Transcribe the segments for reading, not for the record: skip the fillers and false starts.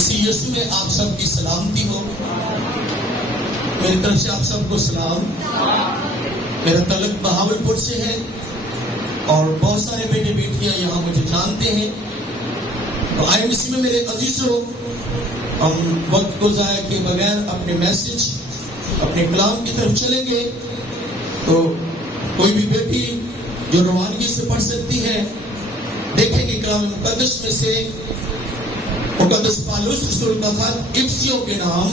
اسی یسوع میں آپ سب کی سلامتی ہو. میری طرف سے آپ سب کو سلام. میرا تعلق بہاولپور سے ہے اور بہت سارے بیٹے بیٹیاں یہاں مجھے جانتے ہیں. تو آئے مسیح میں میرے عزیزوں، ہم وقت کو ضائع کیے بغیر اپنے میسج، اپنے کلام کی طرف چلیں گے. تو کوئی بھی بیٹی جو روانگی سے پڑھ سکتی ہے، دیکھیں گے کلام مقدس میں سے مقدس پالوس رسول کا خط افسیوں کے نام،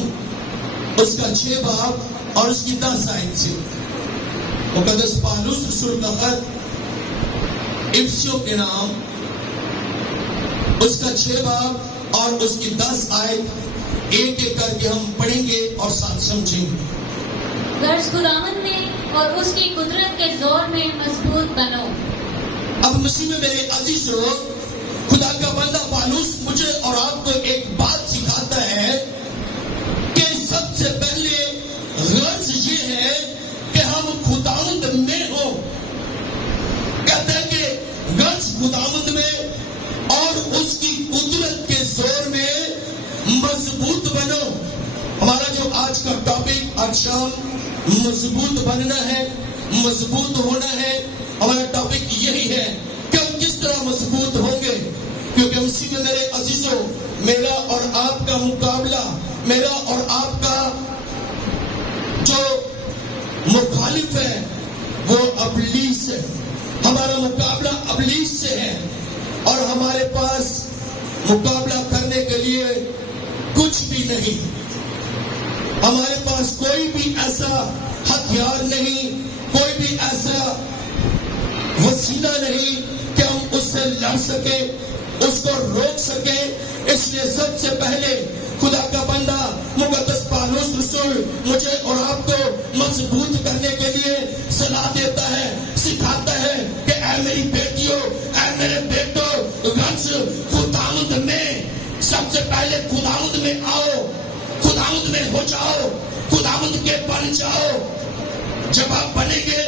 اس کا 6 باب اور اس کی 10 آیت سے. مقدس پالوس رسول کا خط افسیوں کے نام، اس کا 6 باب اور اس کی 10 آیت ایک ایک کر کے ہم پڑھیں گے اور ساتھ سمجھیں گے. غرض خداوند میں اور اس کی قدرت کے زور میں مضبوط بنو. اب مسیح میں میرے عزیزوں، خدا کا بندہ پالوس مجھے اور آپ کو ایک بات سکھاتا ہے کہ سب سے پہلے غرض یہ ہے کہ ہم خداوند میں ہوں. کہتا ہے کہ غرض خداوند میں اور اس کی قدرت کے زور میں مضبوط بنو. ہمارا جو آج کا ٹاپک آج شام مضبوط بننا ہے، مضبوط ہونا ہے. ہمارا ٹاپک یہی ہے کہ ہم کس طرح مضبوط ہوں گے، کیونکہ اسی میں میرے عزیزوں میرا اور آپ کا مقابلہ، میرا اور آپ کا جو مخالف ہے وہ ابلیس ہے. ہمارا مقابلہ ابلیس سے ہے اور ہمارے پاس مقابلہ کرنے کے لیے کچھ بھی نہیں. ہمارے پاس کوئی بھی ایسا ہتھیار نہیں، کوئی بھی ایسا وسیلہ نہیں کہ ہم اس سے لڑ سکیں، اس کو روک سکیں. اس لیے سب سے پہلے خدا کا بندہ مقدس پالوس رسول مجھے اور آپ کو مضبوط کرنے کے لیے صلاح دیتا ہے، سکھاتا ہے کہ اے میری بیٹیوں، اے میرے بیٹوں، غرض خداوند میں، سب سے پہلے خداوند میں آؤ، خداوند میں ہو جاؤ، خداوند کے بن جاؤ. جب آپ بنیں گے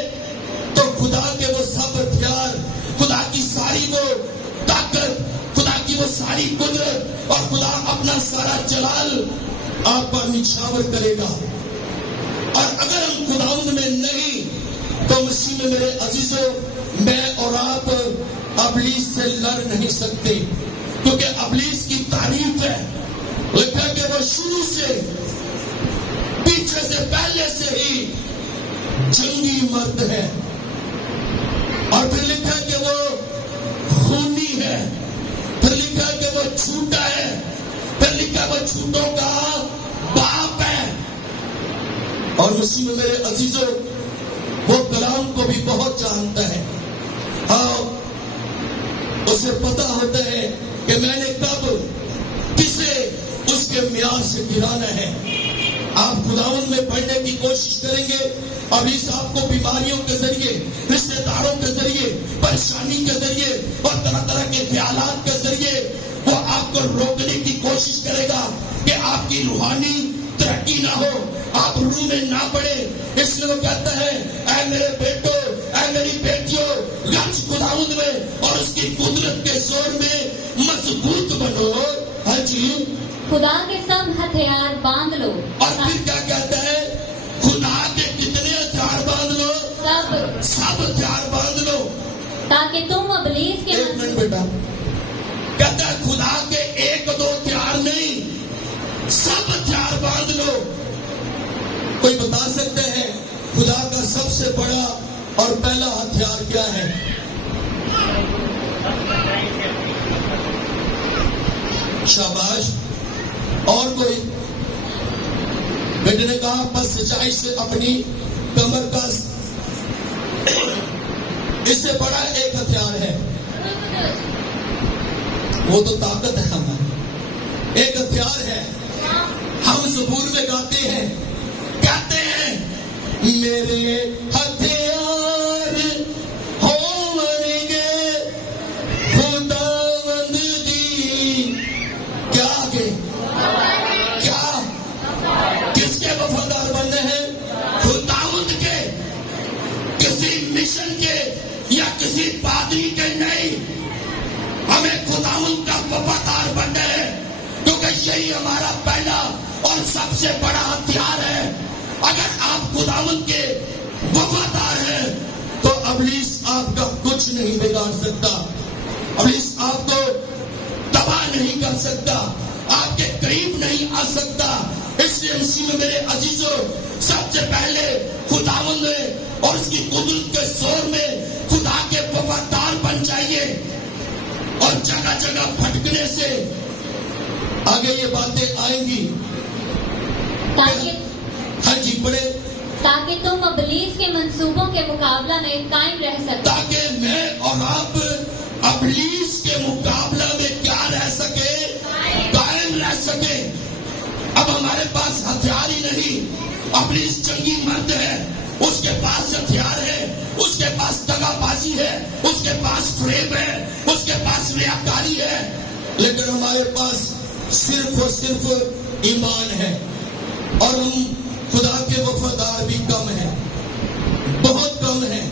تو خدا کے وہ سب ہتھیار، خدا کی ساری وہ طاقت، خدا کی وہ ساری قدرت اور خدا اپنا سارا جلال آپ پر نچھاور کرے گا. اور اگر ہم خداوند میں نہیں تو مسیح میں میرے عزیزوں میں اور آپ ابلیس سے لڑ نہیں سکتے، کیونکہ ابلیس کی تعریف ہے، لکھا کہ وہ شروع سے پیچھے سے پہلے سے ہی جنگی مرد ہے. اور پھر لکھا کہ وہ خونی ہے، پھر لکھا کہ وہ جھوٹا ہے، پھر لکھا وہ جھوٹوں کا باپ ہے. اور مسیح میں میرے عزیزوں وہ کلام کو بھی بہت جانتا ہے. ہاں، اسے پتا ہوتا ہے کہ میں نے کب کسے اس کے معیار سے گرانا ہے. آپ خداوند میں پڑھنے کی کوشش کریں گے، ابلیس آپ کو بیماریوں کے ذریعے، رشتے داروں کے ذریعے، پریشانی کے ذریعے اور طرح طرح کے خیالات کے ذریعے وہ آپ کو روکنے کی کوشش کرے گا کہ آپ کی روحانی ترقی نہ ہو، آپ روح میں نہ پڑے. اس لیے وہ کہتا ہے اے میرے بیٹوں، اے میری بیٹیوں، غرض خداوند میں اور اس کی قدرت کے زور میں مضبوط بنو. ہاں جی، خدا کے سب ہتھیار باندھ لو. اور پھر کیا کہتا ہے؟ خدا کے کتنے ہتھیار باندھ لو؟ سب ہتھیار باندھ لو، تاکہ تم ابلیس کے ایک منٹ بیٹا، کہتا ہے خدا کے 1-2 ہتھیار نہیں، سب ہتھیار باندھ لو. کوئی بتا سکتے ہیں خدا کا سب سے بڑا اور پہلا ہتھیار کیا ہے؟ شاباش. اور کوئی؟ بیٹے نے کہا بس سچائی سے اپنی کمر کس. اس سے بڑا ایک ہتھیار ہے، وہ تو طاقت ہے ہماری. ایک ہتھیار ہے، ہم زبور میں گاتے ہیں، کہتے ہیں میرے ہتھیار ہوں گے خداوند دی. کیا آگے؟ کیا؟ کس کے وفادار بننے ہیں؟ خداوند کے. کسی مشن کے یا کسی پادری کے نہیں، ہمیں خداوند کا وفادار بننا ہے. کیونکہ یہی ہمارا پہلا اور سب سے بڑا ہتھیار ہے. اگر آپ خداوند کے وفادار ہیں تو ابلیس آپ کا کچھ نہیں بگاڑ سکتا. ابلیس آپ کو تباہ نہیں کر سکتا, آپ کے قریب نہیں آ سکتا. اس لیے مسیح میں میرے عزیزوں, سب سے پہلے خداوند نے اور اس کی قدرت کے زور میں خدا کے وفادار بن جائیے, اور جگہ جگہ بھٹکنے سے آگے یہ باتیں آئیں گی. ہاں جی پڑھے. تاکہ تم ابلیس کے منصوبوں کے مقابلہ میں قائم رہ سکو. تاکہ میں اور آپ ابلیس کے مقابلہ میں کیا رہ سکے, قائم رہ سکے. اب ہمارے پاس ہتھیار ہی نہیں. ابلیس جنگی مرد ہے, اس کے پاس ہتھیار ہے, اس کے پاس دغا بازی ہے, اس کے پاس فریب ہے, اس کے پاس ریاکاری ہے. لیکن ہمارے پاس صرف اور صرف ایمان ہے, اور ہم خدا کے وفادار بھی کم ہیں, بہت کم ہیں.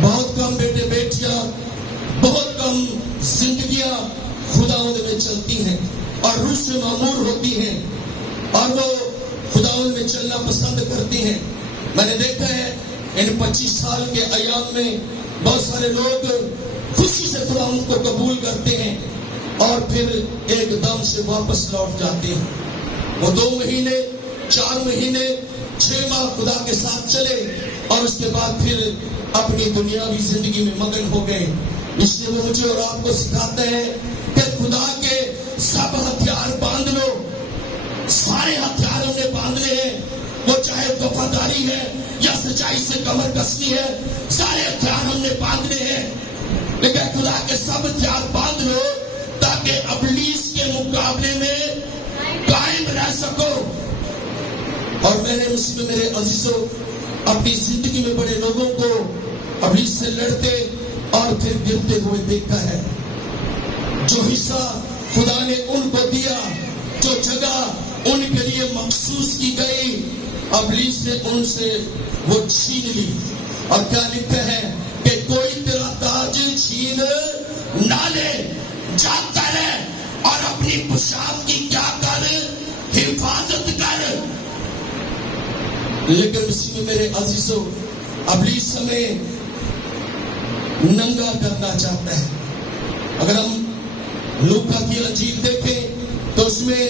بہت کم بیٹے بیٹیاں, بہت کم زندگیاں خداوند میں چلتی ہیں اور روح سے معمور ہوتی ہیں, اور وہ خداوند میں چلنا پسند کرتی ہیں. میں نے دیکھا ہے ان 25 سال کے ایام میں بہت سارے لوگ خوشی سے خداوند کو قبول کرتے ہیں اور پھر ایک دم سے واپس لوٹ جاتے ہیں. وہ 2 مہینے 4 مہینے 6 ماہ خدا کے ساتھ چلے اور اس کے بعد پھر اپنی دنیاوی زندگی میں مگن ہو گئے. اس لیے وہ مجھے اور آپ کو سکھاتے ہیں کہ خدا کے سب ہتھیار باندھ لو. سارے ہتھیار ہم نے باندھنے ہیں, وہ چاہے وفاداری ہے یا سچائی سے کمر کسنی ہے, سارے ہتھیار ہم نے باندھنے ہیں. لیکن خدا کے سب ہتھیار باندھ لو تاکہ ابلیس کے مقابلے میں قائم رہ سکو. اور میں نے اس میں میرے عزیزوں اپنی زندگی میں بڑے لوگوں کو ابلیس سے لڑتے اور پھر گرتے ہوئے دیکھا ہے. جو حصہ خدا نے ان کو دیا, جو جگہ ان کے لیے مخصوص کی گئی, ابلیس نے ان سے وہ چھین لی. اور کیا لکھا ہے کہ کوئی تیرا تاج چھین نہ لے, جاگتا رہے اور اپنی پوشاک کی کیا کر, حفاظت کر. لیکن اسی میں میرے عزیزوں ابلیس ہمیں ننگا کرنا چاہتا ہے. اگر ہم لوکا کی انجیل دیکھیں تو اس میں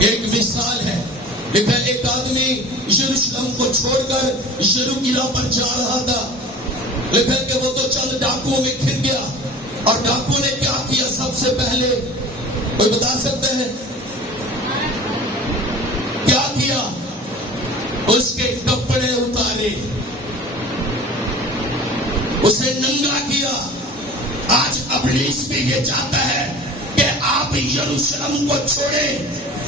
ایک مثال ہے. لکھا ایک آدمی یروشلم کو چھوڑ کر یروشلم پر جا رہا تھا. لکھا کہ وہ تو چند ڈاکوؤں میں گھر گیا, اور ڈاکو نے کیا کیا سب سے پہلے, کوئی بتا سکتے ہیں کیا کیا؟ اس کے کپڑے اتارے, اسے ننگا کیا. آج ابلیس بھی یہ چاہتا ہے کہ آپ یروشلم کو چھوڑیں,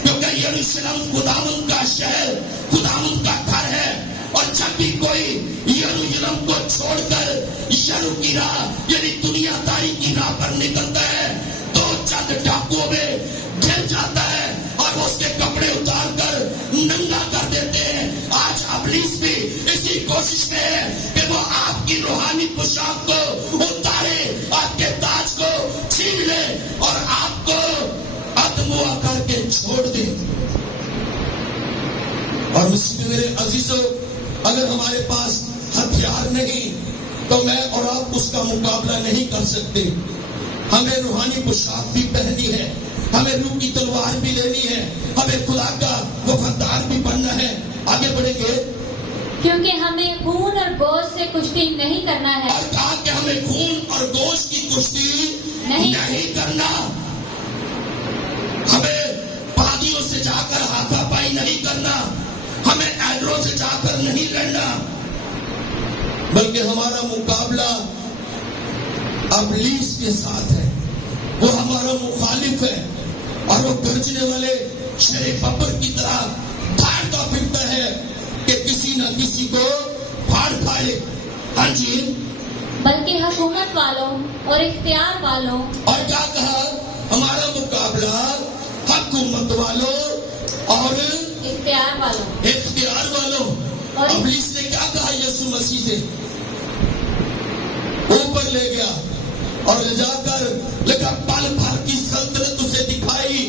کیونکہ یروشلم خداوند کا شہر, خداوند کا گھر ہے. اور جب بھی کوئی یروشلم کو چھوڑ کر یرو کی راہ یعنی دنیا داری کی راہ پر نکلتا ہے تو چند ڈاکوؤں میں گر جاتا ہے اور اس کے کپڑے اتار کر ننگا کر دیتے ہیں. آج ابلیس بھی اسی کوشش میں ہے کہ وہ آپ کی روحانی پوشاک کو اتارے, آپ کے تاج کو چھین لے اور آپ کو ادموا کر کے چھوڑ دے. اور مسیح میرے عزیزوں, اگر ہمارے پاس ہتھیار نہیں تو میں اور آپ اس کا مقابلہ نہیں کر سکتے. ہمیں روحانی پوشاک بھی پہنی ہے, ہمیں روح کی تلوار بھی لینی ہے, ہمیں خدا کا وفادار بھی بننا ہے. آگے بڑھیں گے. کیونکہ ہمیں خون اور گوشت سے کشتی نہیں کرنا ہے. اور کہا کہ ہمیں خون اور گوشت کی کشتی نہیں کرنا. ہمیں پادیوں سے جا کر ہاتھا پائی نہیں کرنا, ہمیں ایڈروں سے جا کر نہیں لڑنا, بلکہ ہمارا مقابلہ ابلیس کے ساتھ ہے. وہ ہمارا مخالف ہے اور وہ گرجنے والے شیر ببر کی طرح بھاگتا پھرتا ہے کہ کسی نہ کسی کو پھاڑ کھائے. ہاں جی, بلکہ حکومت والوں اور اختیار والوں. اور کیا کہا, ہمارا مقابلہ حکومت والوں اور اختیار والوں. اور ابلیس نے کیا کہا یسوع مسیح سے, اوپر لے گیا اور لے جا کر لکھا پل بھر کی سلطنت اسے دکھائی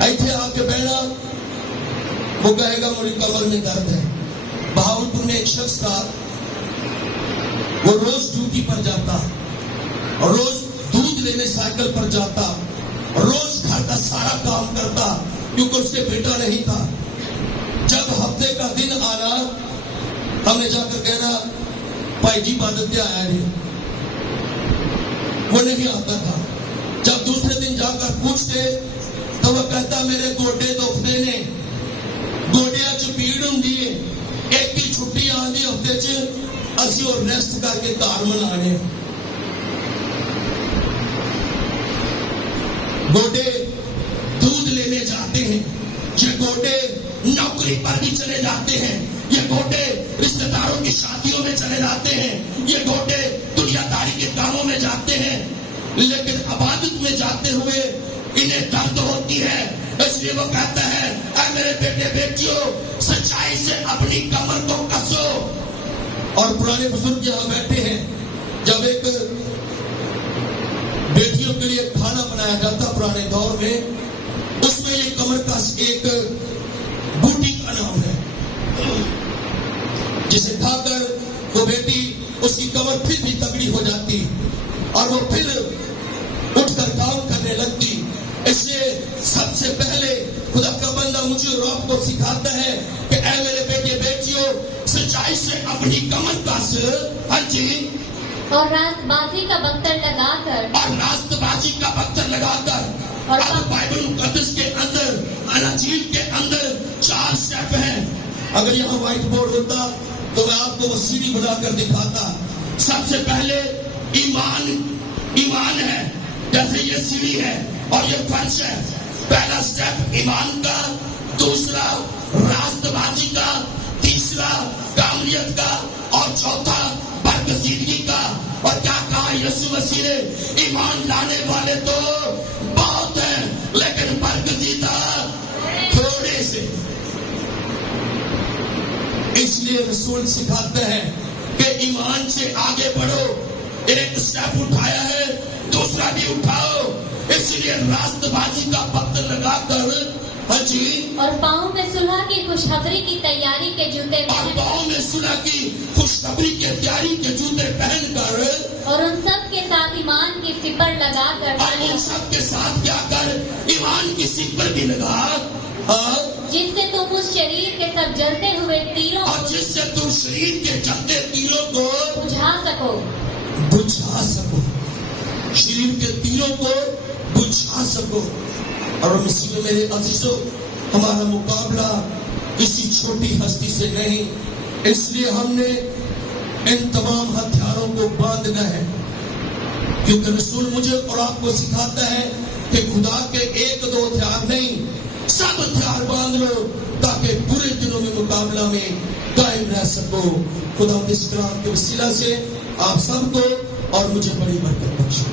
ایتھے آ کے بیٹھنا، وہ کہے گا میری کمر میں درد ہے۔ بہاولپور میں ایک شخص تھا، وہ روز ڈیوٹی پر جاتا، روز دودھ لینے سائیکل پر جاتا، روز گھر کا سارا کام کرتا کیونکہ اس کے بیٹا نہیں تھا۔ جب ہفتے کا دن آنا، ہم نے جا کر کہنا بھائی جی عبادت آیا نہیں، وہ نہیں آتا تھا۔ جب دوسرے دن جا کر پوچھتے تو وہ کہتا میرے گوڈے دکھنے نے، گوڈیا چ پیڑ ہوں، ایک ہی چھٹی آدھی ہفتے چ اسی اور ریسٹ کر کے گھر منانے۔ گوڈے دودھ لینے جاتے ہیں، یہ گوڈے نوکری پر بھی چلے جاتے ہیں، یہ گوڈے رشتہ داروں کی شادیوں میں چلے جاتے ہیں، یہ گوڈے دنیا داری کے کاموں میں جاتے ہیں، لیکن عبادت میں جاتے ہوئے انہیں درد ہوتی ہے۔ اس لیے وہ کہتا ہے اے میرے بیٹے بیٹیوں، سچائی سے اپنی کمر کو کسو۔ اور پرانے بزرگ یہاں بیٹھے ہیں، جب ایک بیٹیوں کے لیے کھانا بنایا جاتا پرانے دور میں، اس میں یہ کمر کس ایک بوٹی کا نام ہے، جسے کھا کر وہ بیٹی اس کی کمر پھر بھی تگڑی ہو جاتی اور وہ پھر اٹھ کر کام کرنے لگتی۔ اس لیے سب سے پہلے خدا کا بندہ مجھے اور آپ کو سکھاتا ہے کہ اے میرے بیٹے بیٹیوں، سچائی سے اپنی کمر کس۔ ہاں جی، اور راست بازی کا بختر لگا کر، اور راست بازی کا بختر لگا کر۔ اور اب بائبل مقدس کے اندر، اناجیل کے اندر 4 سٹیپ ہیں۔ اگر یہاں وائٹ بورڈ ہوتا تو میں آپ کو وہ سیڑھی بنا کر دکھاتا۔ سب سے پہلے ایمان ہے، جیسے یہ سیڑھی ہے اور یہ فرش ہے۔ پہلا سٹیپ ایمان کا، دوسرا راست بازی کا، تیسرا کاملیت کا، اور چوتھا برگزیدگی کا۔ اور کیا کہا یسوع مسیح نے؟ ایمان لانے والے تو بہت ہیں لیکن برگزیدہ تھوڑے سے۔ اس لیے رسول سکھاتے ہیں کہ ایمان سے آگے بڑھو۔ ایک سٹیپ اٹھایا ہے، دوسرا بھی اٹھاؤ۔ اس لیے راست بازی کا پتھر لگا کر، ہاں جی، اور پاؤں میں صلح کی خوشخبری کی تیاری کے جوتے اور پہن، پاؤں میں صلح کی خوشخبری کے تیاری کے جوتے پہن کر، اور ان سب کے ساتھ ایمان کی سپر لگا کر، اور ان سب کے ساتھ کیا کر ایمان کی سپر بھی لگا، ہاں، جس سے تم اس شریر کے سب جلتے ہوئے تیروں اور کو جس سے تم شریر کے جلتے تیروں کو بجھا سکو۔ بجھا سکو، شریر کے تیروں کو بجھا سکو۔ اور مسیح میں میرے عزیزوں، ہمارا مقابلہ کسی چھوٹی ہستی سے نہیں، اس لیے ہم نے ان تمام ہتھیاروں کو باندھنا ہے، کیونکہ رسول مجھے اور آپ کو سکھاتا ہے کہ خدا کے 1-2 ہتھیار نہیں، سب ہتھیار باندھ لو تاکہ برے دنوں میں مقابلہ میں قائم رہ سکو۔ خدا اس کلام کے وسیلہ سے آپ سب کو اور مجھے بڑی برکت بخشے۔